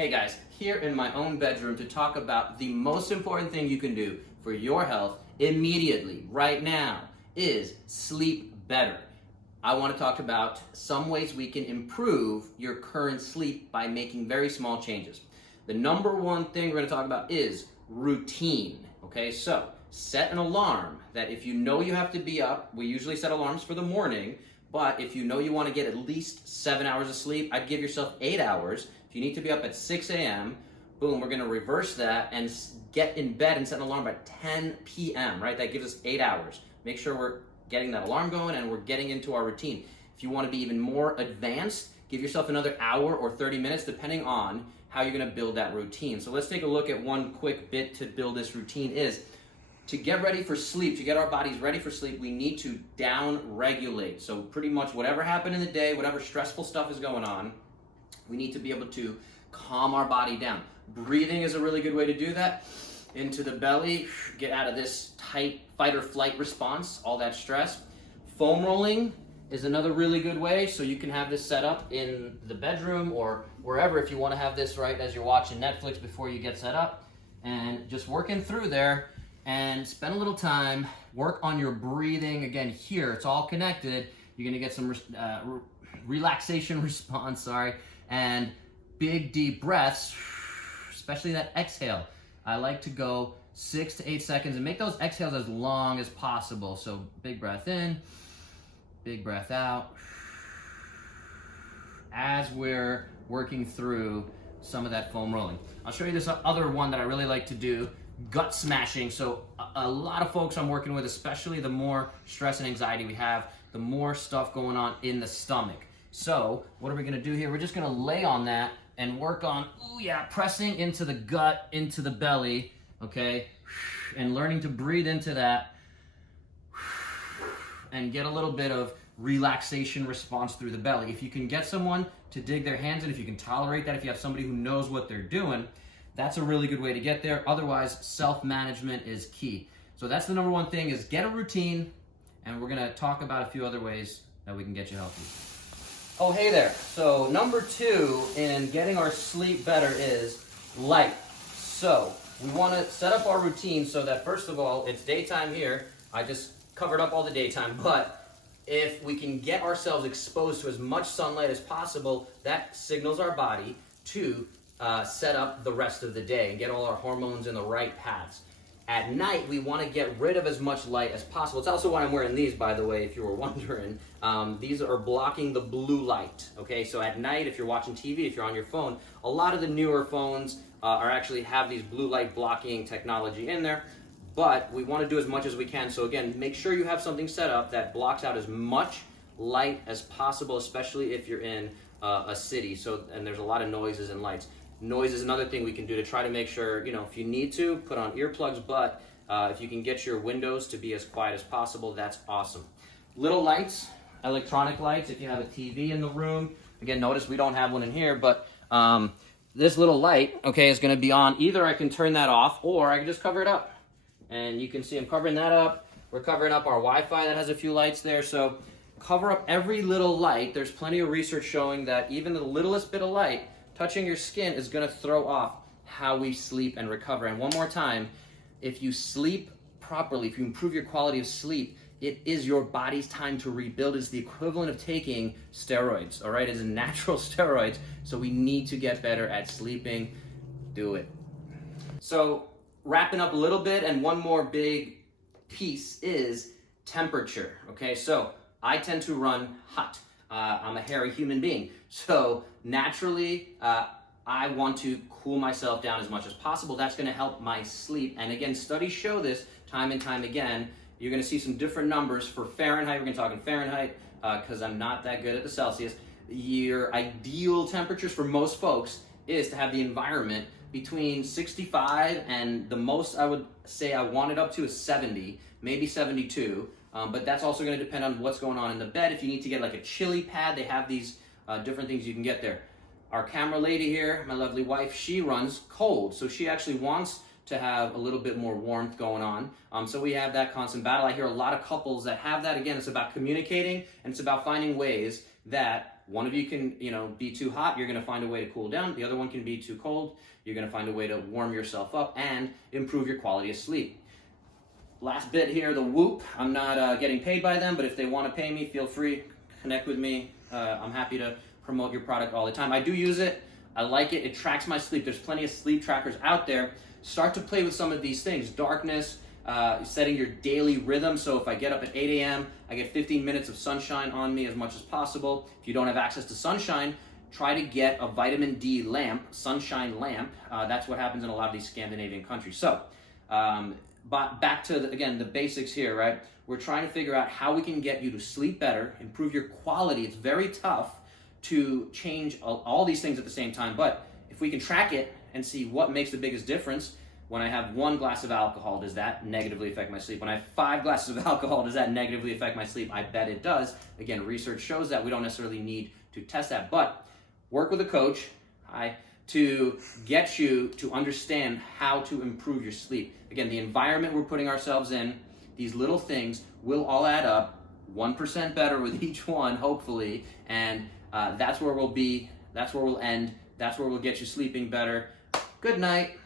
Hey guys, here in my own bedroom to talk about the most important thing you can do for your health immediately, right now, is sleep better. I want to talk about some ways we can improve your current sleep by making very small changes. The number one thing we're going to talk about is routine. Okay, so set an alarm that if you know you have to be up, we usually set alarms for the morning, but if you know you want to get at least 7 hours of sleep, I'd give yourself 8 hours. If you need to be up at 6 a.m., boom, we're going to reverse that and get in bed and set an alarm by 10 p.m., right? That gives us 8 hours. Make sure we're getting that alarm going and we're getting into our routine. If you want to be even more advanced, give yourself another hour or 30 minutes, depending on how you're going to build that routine. So let's take a look at one quick bit to build this routine is to get ready for sleep, to get our bodies ready for sleep, we need to down-regulate. So pretty much whatever happened in the day, whatever stressful stuff is going on, we need to be able to calm our body down. Breathing is a really good way to do that. Into the belly, get out of this tight fight or flight response, all that stress. Foam rolling is another really good way, so you can have this set up in the bedroom or wherever if you want to have this right as you're watching Netflix before you get set up. And just working through there and spend a little time, work on your breathing. Again, here, it's all connected. You're going to get some relaxation response, and big deep breaths, especially that exhale. I like to go 6 to 8 seconds and make those exhales as long as possible. So big breath in, big breath out, as we're working through some of that foam rolling. I'll show you this other one that I really like to do, gut smashing. So a lot of folks I'm working with, especially the more stress and anxiety we have, the more stuff going on in the stomach. So what are we gonna do here? We're just gonna lay on that and work on, pressing into the gut, into the belly, okay? And learning to breathe into that and get a little bit of relaxation response through the belly. If you can get someone to dig their hands in, if you can tolerate that, if you have somebody who knows what they're doing, that's a really good way to get there. Otherwise, self-management is key. So that's the number one thing is get a routine, and we're gonna talk about a few other ways that we can get you healthy. Oh, hey there. So number two in getting our sleep better is light. So we want to set up our routine so that first of all, it's daytime here. I just covered up all the daytime, but if we can get ourselves exposed to as much sunlight as possible, that signals our body to set up the rest of the day and get all our hormones in the right paths. At night, we want to get rid of as much light as possible. It's also why I'm wearing these, by the way, if you were wondering. These are blocking the blue light, okay? So at night, if you're watching TV, if you're on your phone, a lot of the newer phones are actually have these blue light blocking technology in there, but we want to do as much as we can. So again, make sure you have something set up that blocks out as much light as possible, especially if you're in a city, and there's a lot of noises and lights. Noise is another thing we can do to try to make sure, if you need to, put on earplugs, but if you can get your windows to be as quiet as possible, that's awesome. Little lights, electronic lights, if you have a TV in the room. Again, notice we don't have one in here, but this little light, okay, is going to be on. Either I can turn that off or I can just cover it up. And you can see I'm covering that up. We're covering up our Wi-Fi that has a few lights there. So cover up every little light. There's plenty of research showing that even the littlest bit of light touching your skin is going to throw off how we sleep and recover. And one more time, if you sleep properly, if you improve your quality of sleep, it is your body's time to rebuild. It's the equivalent of taking steroids, all right? It's natural steroids, so we need to get better at sleeping. Do it. So wrapping up a little bit, and one more big piece is temperature, okay? So I tend to run hot. I'm a hairy human being. So naturally, I want to cool myself down as much as possible. That's going to help my sleep. And again, studies show this time and time again. You're going to see some different numbers for Fahrenheit. We're going to talk in Fahrenheit because I'm not that good at the Celsius. Your ideal temperatures for most folks is to have the environment between 65 and the most I would say I want it up to is 70, maybe 72. But that's also going to depend on what's going on in the bed. If you need to get like a chili pad, they have these different things you can get there. Our camera lady here, my lovely wife, she runs cold. So she actually wants to have a little bit more warmth going on. So we have that constant battle. I hear a lot of couples that have that. Again, it's about communicating and it's about finding ways that One of you can, be too hot, you're gonna find a way to cool down. The other one can be too cold, you're gonna find a way to warm yourself up and improve your quality of sleep. Last bit here, the Whoop. I'm not getting paid by them, but if they wanna pay me, feel free, connect with me. I'm happy to promote your product all the time. I do use it, I like it, it tracks my sleep. There's plenty of sleep trackers out there. Start to play with some of these things. Darkness, setting your daily rhythm. So if I get up at 8 a.m., I get 15 minutes of sunshine on me as much as possible. If you don't have access to sunshine, try to get a vitamin D lamp, sunshine lamp. That's what happens in a lot of these Scandinavian countries. So, but back to, the basics here, right? We're trying to figure out how we can get you to sleep better, improve your quality. It's very tough to change all these things at the same time, but if we can track it and see what makes the biggest difference. When I have 1 glass of alcohol, does that negatively affect my sleep? When I have 5 glasses of alcohol, does that negatively affect my sleep? I bet it does. Again, research shows that. We don't necessarily need to test that, but work with a coach to get you to understand how to improve your sleep. Again, the environment we're putting ourselves in, these little things will all add up, 1% better with each one, hopefully, and that's where we'll be, that's where we'll end, that's where we'll get you sleeping better. Good night.